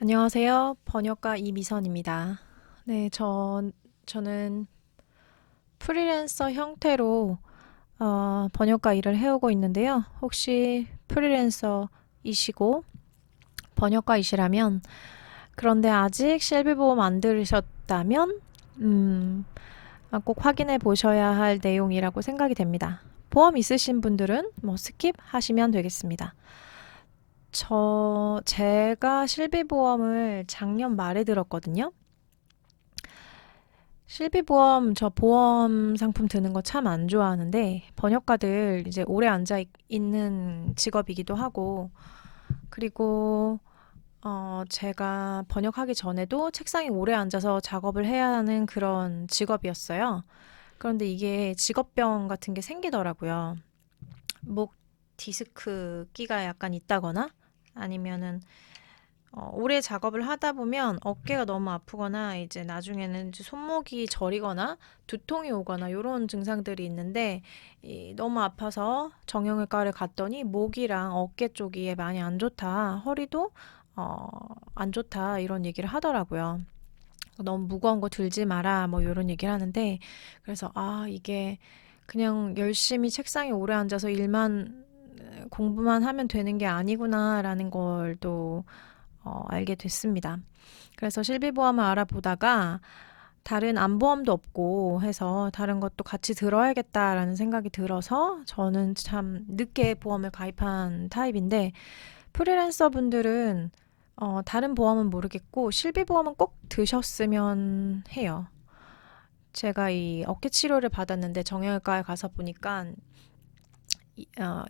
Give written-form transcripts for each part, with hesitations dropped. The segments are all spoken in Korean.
안녕하세요. 번역가 이미선입니다. 네, 저는 프리랜서 형태로 번역가 일을 해오고 있는데요. 혹시 프리랜서이시고 번역가이시라면, 그런데 아직 실비보험 안 들으셨다면 꼭 확인해 보셔야 할 내용이라고 생각이 됩니다. 보험 있으신 분들은 뭐 스킵하시면 되겠습니다. 제가 실비보험을 작년 말에 들었거든요. 실비보험, 저 보험 상품 드는 거 참 안 좋아하는데, 번역가들 이제 오래 있는 직업이기도 하고, 그리고, 제가 번역하기 전에도 책상에 오래 앉아서 작업을 해야 하는 그런 직업이었어요. 그런데 이게 직업병 같은 게 생기더라고요. 목 디스크 끼가 약간 있다거나, 아니면은 오래 작업을 하다 보면 어깨가 너무 아프거나 이제 나중에는 이제 손목이 저리거나 두통이 오거나 이런 증상들이 있는데 너무 아파서 정형외과를 갔더니 목이랑 어깨 쪽이 많이 안 좋다. 허리도 어, 안 좋다. 이런 얘기를 하더라고요. 너무 무거운 거 들지 마라. 뭐 이런 얘기를 하는데 그래서 이게 그냥 열심히 책상에 오래 앉아서 일만 공부만 하면 되는 게 아니구나라는 걸 또 알게 됐습니다. 그래서 실비보험을 알아보다가 다른 안보험도 없고 해서 다른 것도 같이 들어야겠다라는 생각이 들어서 저는 참 늦게 보험을 가입한 타입인데 프리랜서 분들은 다른 보험은 모르겠고 실비보험은 꼭 드셨으면 해요. 제가 이 어깨 치료를 받았는데 정형외과에 가서 보니까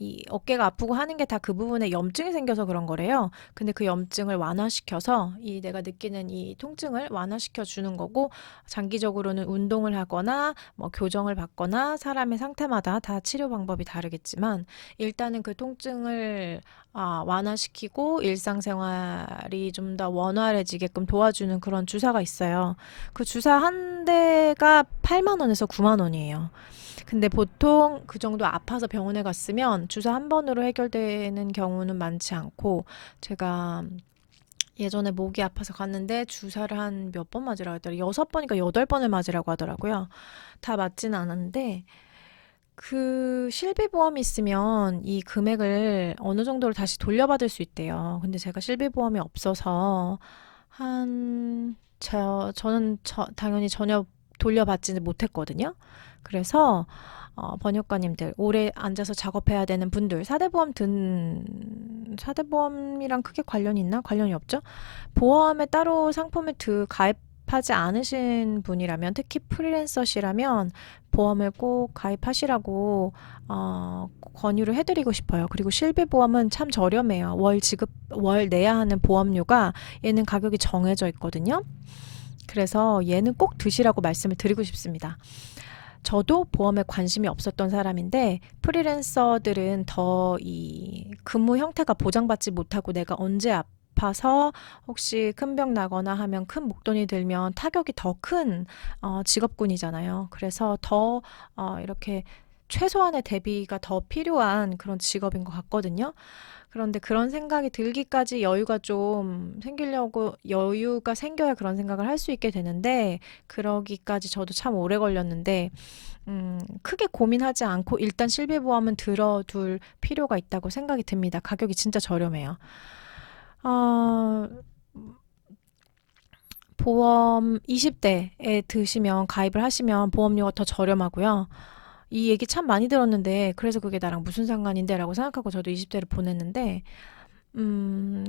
이 어깨가 아프고 하는 게 다 그 부분에 염증이 생겨서 그런 거래요. 근데 그 염증을 완화시켜서 이 내가 느끼는 이 통증을 완화시켜 주는 거고 장기적으로는 운동을 하거나 뭐 교정을 받거나 사람의 상태마다 다 치료 방법이 다르겠지만 일단은 그 통증을 완화시키고 일상생활이 좀 더 원활해지게끔 도와주는 그런 주사가 있어요. 그 주사 한 대가 8만 원에서 9만 원이에요. 근데 보통 그 정도 아파서 병원에 갔으면 주사 한 번으로 해결되는 경우는 많지 않고 제가 예전에 목이 아파서 갔는데 주사를 한 몇 번 맞으라고 했더라. 6번인가 8번을 맞으라고 하더라고요. 다 맞지는 않았는데 그 실비보험이 있으면 이 금액을 어느 정도로 다시 돌려받을 수 있대요. 근데 제가 실비보험이 없어서 당연히 전혀 돌려받지는 못했거든요. 그래서 번역가님들 오래 앉아서 작업해야 되는 분들 사대보험이랑 크게 관련이 있나? 관련이 없죠? 보험에 따로 상품을 가입하지 않으신 분이라면 특히 프리랜서시라면 보험을 꼭 가입하시라고 권유를 해드리고 싶어요. 그리고 실비보험은 참 저렴해요. 월 내야 하는 보험료가 얘는 가격이 정해져 있거든요. 그래서 얘는 꼭 드시라고 말씀을 드리고 싶습니다. 저도 보험에 관심이 없었던 사람인데 프리랜서들은 더 이 근무 형태가 보장받지 못하고 내가 언제 아파서 혹시 큰 병 나거나 하면 큰 목돈이 들면 타격이 더 큰 직업군이잖아요. 그래서 더 이렇게 최소한의 대비가 더 필요한 그런 직업인 것 같거든요. 그런데 그런 생각이 들기까지 여유가 생겨야 그런 생각을 할 수 있게 되는데 그러기까지 저도 참 오래 걸렸는데 크게 고민하지 않고 일단 실비보험은 들어둘 필요가 있다고 생각이 듭니다. 가격이 진짜 저렴해요. 어, 보험 20대에 드시면 가입을 하시면 보험료가 더 저렴하고요. 이 얘기 참 많이 들었는데 그래서 그게 나랑 무슨 상관인데 라고 생각하고 저도 20대를 보냈는데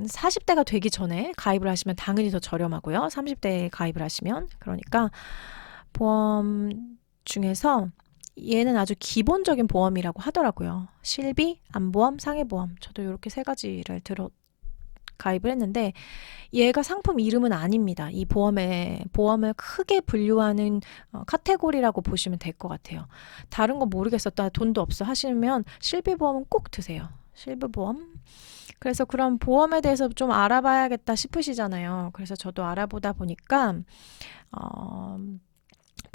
40대가 되기 전에 가입을 하시면 당연히 더 저렴하고요. 30대에 가입을 하시면 그러니까 보험 중에서 얘는 아주 기본적인 보험이라고 하더라고요. 실비, 안보험, 상해보험. 저도 이렇게 세 가지를 가입을 했는데 얘가 상품 이름은 아닙니다. 이 보험을 크게 분류하는 카테고리라고 보시면 될 것 같아요. 다른 건 모르겠어. 나 돈도 없어 하시면 실비보험은 꼭 드세요. 실비보험. 그래서 그런 보험에 대해서 좀 알아봐야겠다 싶으시잖아요. 그래서 저도 알아보다 보니까 어,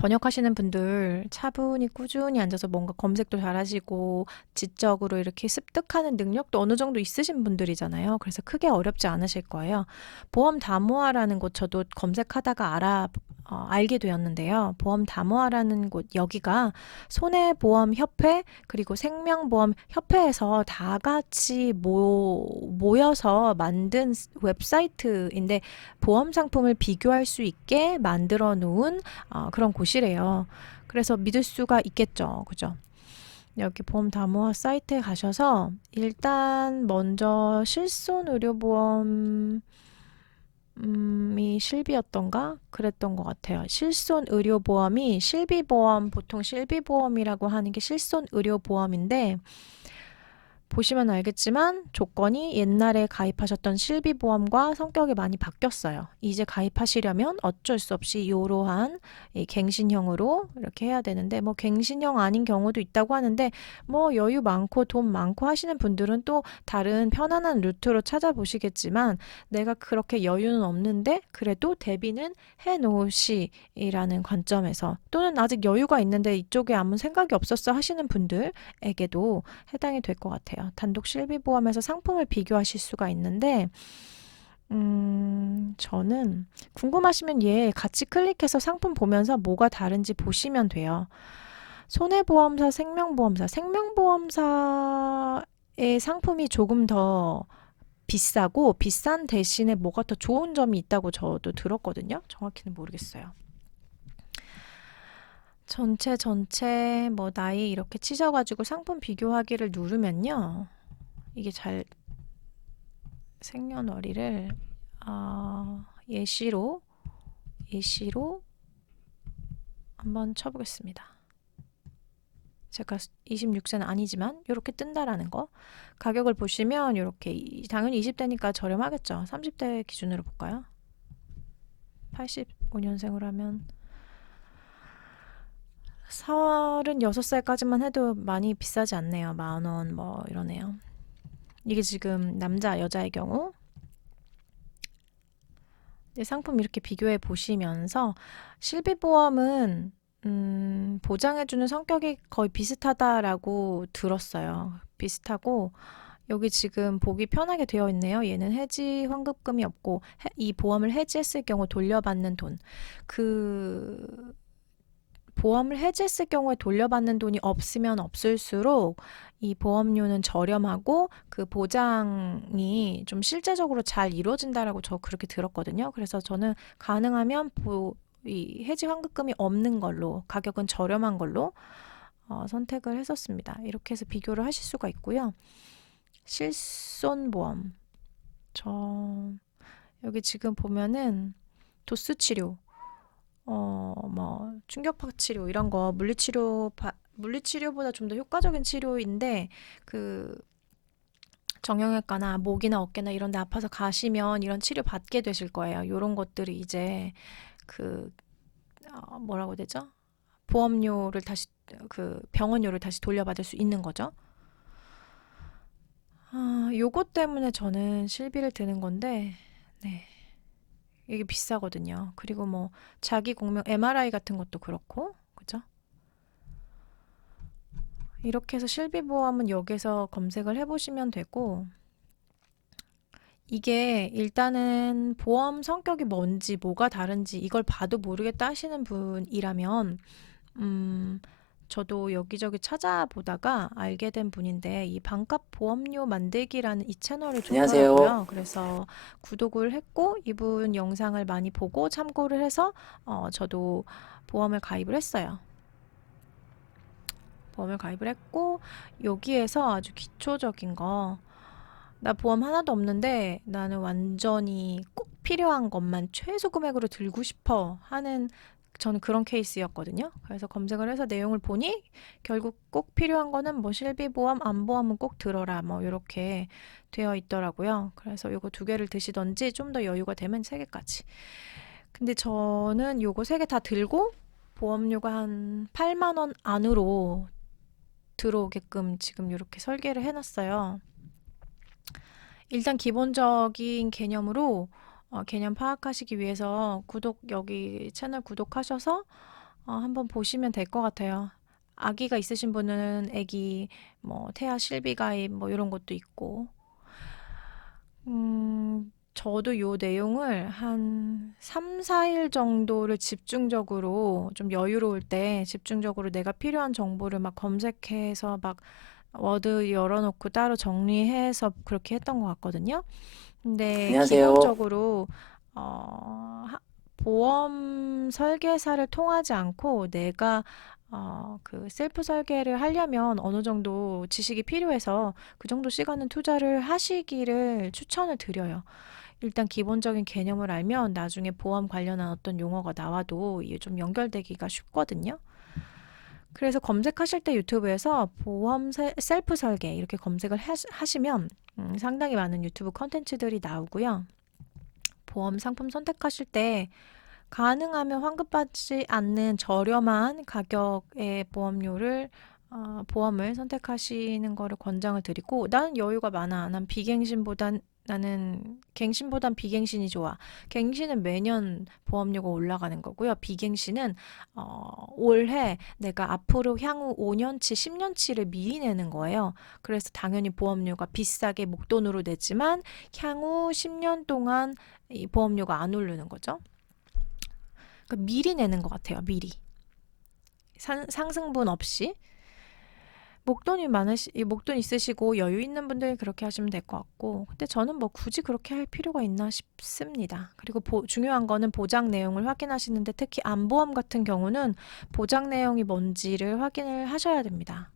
번역하시는 분들 차분히 꾸준히 앉아서 뭔가 검색도 잘하시고 지적으로 이렇게 습득하는 능력도 어느 정도 있으신 분들이잖아요. 그래서 크게 어렵지 않으실 거예요. 보험 담보화라는 곳 저도 검색하다가 알게 되었는데요. 보험 담보화라는 곳 여기가 손해보험협회 그리고 생명보험협회에서 다 같이 모여서 만든 웹사이트인데 보험 상품을 비교할 수 있게 만들어 놓은 그런 곳이래요. 그래서 믿을 수가 있겠죠. 그죠? 여기 보험 담보화 사이트에 가셔서 일단 먼저 실손의료보험이 실비였던가? 그랬던 것 같아요. 실손의료보험이 실비보험, 보통 실비보험이라고 하는 게 실손의료보험인데 보시면 알겠지만 조건이 옛날에 가입하셨던 실비보험과 성격이 많이 바뀌었어요. 이제 가입하시려면 어쩔 수 없이 이러한 이 갱신형으로 이렇게 해야 되는데 뭐 갱신형 아닌 경우도 있다고 하는데 뭐 여유 많고 돈 많고 하시는 분들은 또 다른 편안한 루트로 찾아보시겠지만 내가 그렇게 여유는 없는데 그래도 대비는 해 놓으시라는 관점에서 또는 아직 여유가 있는데 이쪽에 아무 생각이 없었어 하시는 분들에게도 해당이 될 것 같아요. 단독 실비보험에서 상품을 비교하실 수가 있는데, 저는 궁금하시면 얘 같이 클릭해서 상품 보면서 뭐가 다른지 보시면 돼요. 손해보험사, 생명보험사의 상품이 조금 더 비싸고 비싼 대신에 뭐가 더 좋은 점이 있다고 저도 들었거든요. 정확히는 모르겠어요. 전체 뭐 나이 이렇게 치셔가지고 상품 비교하기를 누르면요. 이게 잘 생년월일을 예시로 한번 쳐보겠습니다. 제가 26세는 아니지만 이렇게 뜬다라는 거. 가격을 보시면 이렇게 당연히 20대니까 저렴하겠죠. 30대 기준으로 볼까요? 85년생으로 하면 36살까지만 해도 많이 비싸지 않네요. 10,000원 뭐 이러네요. 이게 지금 남자, 여자의 경우 상품 이렇게 비교해 보시면서 실비보험은 보장해주는 성격이 거의 비슷하다라고 들었어요. 비슷하고 여기 지금 보기 편하게 되어 있네요. 얘는 해지 환급금이 없고 이 보험을 해지했을 경우 돌려받는 돈. 그 보험을 해지했을 경우에 돌려받는 돈이 없으면 없을수록 이 보험료는 저렴하고 그 보장이 좀 실제적으로 잘 이루어진다라고 저 그렇게 들었거든요. 그래서 저는 가능하면 이 해지 환급금이 없는 걸로 가격은 저렴한 걸로 선택을 했었습니다. 이렇게 해서 비교를 하실 수가 있고요. 실손보험 저 여기 지금 보면은 도수 치료 뭐 충격파 치료 이런 거 물리치료보다 좀 더 효과적인 치료인데 그 정형외과나 목이나 어깨나 이런 데 아파서 가시면 이런 치료 받게 되실 거예요. 이런 것들이 이제 그 뭐라고 해야 되죠? 보험료를 다시 그 병원료를 다시 돌려받을 수 있는 거죠. 요것 때문에 저는 실비를 드는 건데 네. 이게 비싸거든요. 그리고 뭐 자기 공명 MRI 같은 것도 그렇고 그죠? 이렇게 해서 실비보험은 여기서 검색을 해보시면 되고 이게 일단은 보험 성격이 뭔지 뭐가 다른지 이걸 봐도 모르겠다 하시는 분이라면 음, 저도 여기저기 찾아보다가 알게 된 분인데 이 반값 보험료 만들기라는 이 채널이 안녕하세요. 좋더라고요. 그래서 구독을 했고 이분 영상을 많이 보고 참고를 해서 저도 보험을 가입을 했어요. 보험을 가입을 했고 여기에서 아주 기초적인 거 나 보험 하나도 없는데 나는 완전히 꼭 필요한 것만 최소 금액으로 들고 싶어 하는 저는 그런 케이스였거든요. 그래서 검색을 해서 내용을 보니 결국 꼭 필요한 거는 뭐 실비보험, 안보험은 꼭 들어라 뭐 이렇게 되어 있더라고요. 그래서 요거 두 개를 드시던지 좀 더 여유가 되면 세 개까지. 근데 저는 요거 세 개 다 들고 보험료가 한 8만 원 안으로 들어오게끔 지금 이렇게 설계를 해놨어요. 일단 기본적인 개념으로 개념 파악하시기 위해서 여기 채널 구독하셔서 한번 보시면 될 것 같아요. 아기가 있으신 분은 아기 뭐 태아 실비 가입 뭐 이런 것도 있고. 저도 요 내용을 한 3, 4일 정도를 집중적으로 좀 여유로울 때 집중적으로 내가 필요한 정보를 막 검색해서 막 워드 열어놓고 따로 정리해서 그렇게 했던 것 같거든요. 근데 안녕하세요. 기본적으로 어, 하- 보험 설계사를 통하지 않고 내가 그 셀프 설계를 하려면 어느 정도 지식이 필요해서 그 정도 시간은 투자를 하시기를 추천을 드려요. 일단 기본적인 개념을 알면 나중에 보험 관련한 어떤 용어가 나와도 이게 좀 연결되기가 쉽거든요. 그래서 검색하실 때 유튜브에서 보험 셀프 설계 이렇게 검색을 하시면 상당히 많은 유튜브 컨텐츠들이 나오고요. 보험 상품 선택하실 때 가능하면 환급받지 않는 저렴한 가격의 보험을 선택하시는 거를 권장을 드리고, 나는 여유가 많아. 나는 갱신보단 비갱신이 좋아. 갱신은 매년 보험료가 올라가는 거고요. 비갱신은 올해 내가 앞으로 향후 5년치, 10년치를 미리 내는 거예요. 그래서 당연히 보험료가 비싸게 목돈으로 냈지만 향후 10년 동안 이 보험료가 안 오르는 거죠. 그러니까 미리 내는 것 같아요. 미리. 상승분 없이. 목돈 있으시고 여유 있는 분들이 그렇게 하시면 될 것 같고. 근데 저는 뭐 굳이 그렇게 할 필요가 있나 싶습니다. 그리고 중요한 거는 보장 내용을 확인하시는데 특히 안보험 같은 경우는 보장 내용이 뭔지를 확인을 하셔야 됩니다.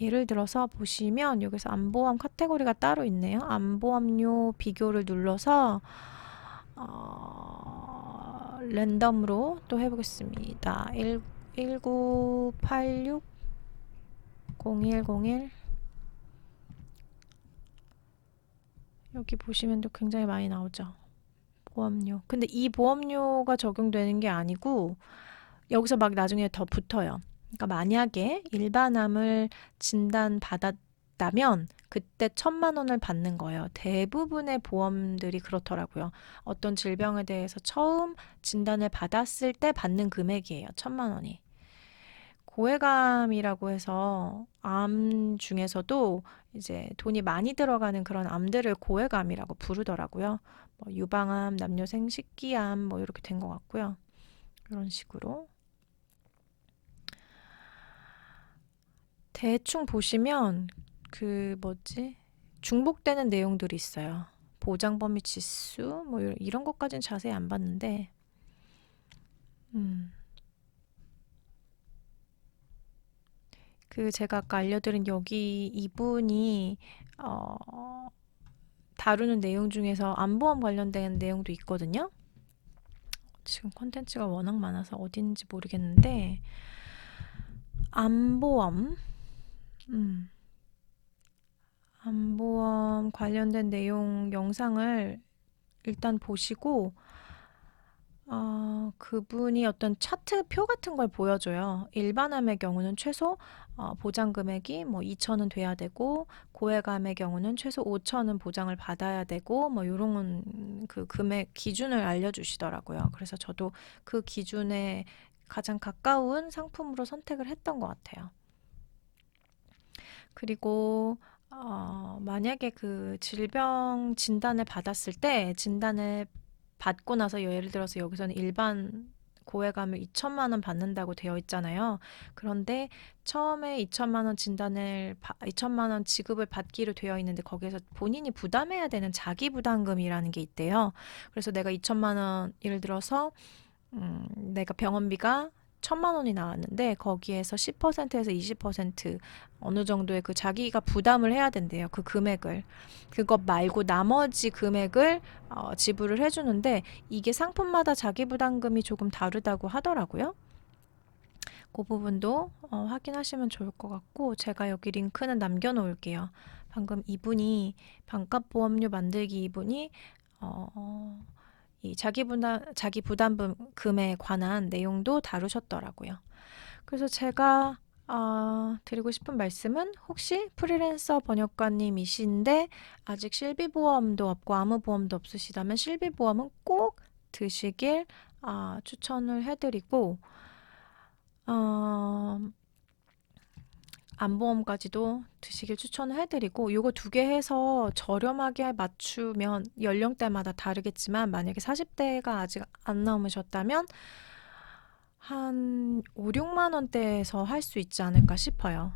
예를 들어서 보시면 여기서 안보험 카테고리가 따로 있네요. 안보험료 비교를 눌러서 랜덤으로 또 해보겠습니다. 1986 0101 여기 보시면 또 굉장히 많이 나오죠. 보험료. 근데 이 보험료가 적용되는 게 아니고 여기서 막 나중에 더 붙어요. 그러니까 만약에 일반암을 진단받았다면 그때 1,000만 원을 받는 거예요. 대부분의 보험들이 그렇더라고요. 어떤 질병에 대해서 처음 진단을 받았을 때 받는 금액이에요. 1,000만 원이. 고해감이라고 해서 암 중에서도 이제 돈이 많이 들어가는 그런 암들을 고해감이라고 부르더라고요. 뭐 유방암, 남녀생식기암 뭐 이렇게 된 것 같고요. 이런 식으로 대충 보시면 그 뭐지? 중복되는 내용들이 있어요. 보장 범위 지수 뭐 이런 것까지는 자세히 안 봤는데 음. 그 제가 아까 알려드린 여기 이분이 어, 다루는 내용 중에서 안보험 관련된 내용도 있거든요. 지금 콘텐츠가 워낙 많아서 어딘지 모르겠는데 안보험 음, 안보험 관련된 내용 영상을 일단 보시고 그분이 어떤 차트표 같은 걸 보여줘요. 일반암의 경우는 최소 보장 금액이 뭐 2천은 돼야 되고 고해감의 경우는 최소 5천은 보장을 받아야 되고 뭐 요런 그 금액 기준을 알려주시더라고요. 그래서 저도 그 기준에 가장 가까운 상품으로 선택을 했던 것 같아요. 그리고 만약에 그 질병 진단을 받았을 때 진단을 받고 나서 예를 들어서 여기서는 일반 고해감을 2천만 원 받는다고 되어 있잖아요. 그런데 처음에 2천만 원 2천만 원 지급을 받기로 되어 있는데 거기에서 본인이 부담해야 되는 자기 부담금이라는 게 있대요. 그래서 내가 2천만 원 예를 들어서 내가 병원비가 1,000만 원이 나왔는데 거기에서 10%에서 20% 어느 정도의 그 자기가 부담을 해야 된대요. 그 금액을. 그것 말고 나머지 금액을 지불을 해주는데 이게 상품마다 자기 부담금이 조금 다르다고 하더라고요. 그 부분도 확인하시면 좋을 것 같고 제가 여기 링크는 남겨놓을게요. 방금 이분이 반값보험료 만들기 이분이 어, 이 자기 부담금에 관한 내용도 다루셨더라고요. 그래서 제가 드리고 싶은 말씀은 혹시 프리랜서 번역가님이신데 아직 실비보험도 없고 아무 보험도 없으시다면 실비보험은 꼭 드시길 추천을 해드리고 어, 안보험까지도 드시길 추천을 해드리고 요거 두 개 해서 저렴하게 맞추면 연령대마다 다르겠지만 만약에 40대가 아직 안 넘으셨다면 한 5, 6만 원대에서 할 수 있지 않을까 싶어요.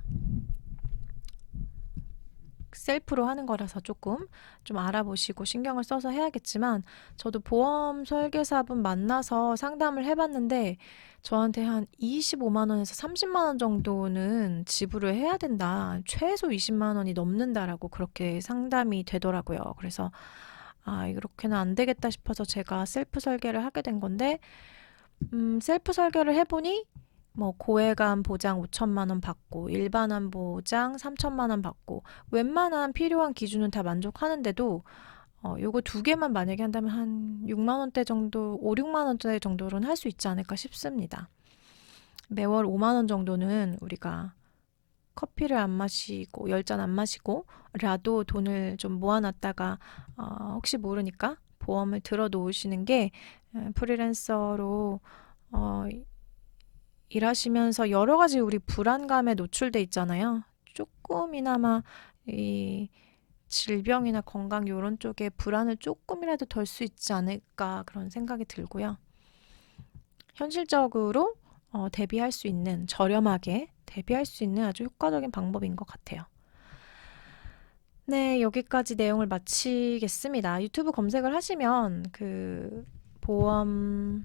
셀프로 하는 거라서 조금 좀 알아보시고 신경을 써서 해야겠지만 저도 보험 설계사분 만나서 상담을 해봤는데 저한테 한 25만 원에서 30만 원 정도는 지불을 해야 된다. 최소 20만 원이 넘는다라고 그렇게 상담이 되더라고요. 그래서 아, 이렇게는 안 되겠다 싶어서 제가 셀프 설계를 하게 된 건데 셀프 설계를 해보니 뭐 고액암 보장 5천만 원 받고 일반암 보장 3천만 원 받고 웬만한 필요한 기준은 다 만족하는데도 요거 두 개만 만약에 한다면 한 6만 원대 정도, 5, 6만 원대 정도로는 할 수 있지 않을까 싶습니다. 매월 5만 원 정도는 우리가 커피를 안 마시고 10잔 안 마시고 라도 돈을 좀 모아놨다가 혹시 모르니까 보험을 들어 놓으시는 게 프리랜서로 어, 일하시면서 여러 가지 우리 불안감에 노출돼 있잖아요. 조금이나마 이 질병이나 건강 이런 쪽에 불안을 조금이라도 덜 수 있지 않을까 그런 생각이 들고요. 현실적으로 대비할 수 있는 저렴하게 대비할 수 있는 아주 효과적인 방법인 것 같아요. 네, 여기까지 내용을 마치겠습니다. 유튜브 검색을 하시면 그 보험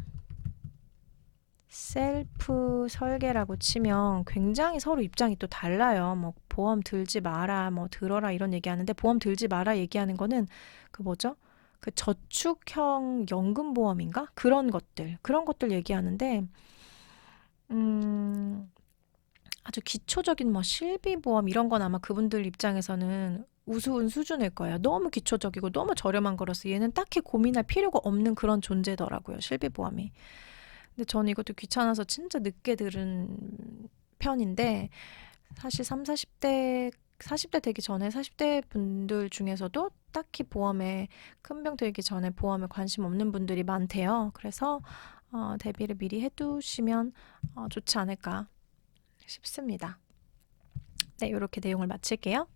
셀프 설계라고 치면 굉장히 서로 입장이 또 달라요. 뭐 보험 들지 마라, 뭐 들어라 이런 얘기하는데 보험 들지 마라 얘기하는 거는 그 뭐죠? 그 저축형 연금 보험인가? 그런 것들 얘기하는데 음, 아주 기초적인 뭐 실비보험 이런 건 아마 그분들 입장에서는 우스운 수준일 거예요. 너무 기초적이고 너무 저렴한 거라서 얘는 딱히 고민할 필요가 없는 그런 존재더라고요. 실비보험이. 근데 저는 이것도 귀찮아서 진짜 늦게 들은 편인데 사실 3, 40대 40대 되기 전에 40대 분들 중에서도 딱히 보험에 큰 병 들기 전에 보험에 관심 없는 분들이 많대요. 그래서 대비를 미리 해두시면 좋지 않을까 싶습니다. 네, 이렇게 내용을 마칠게요.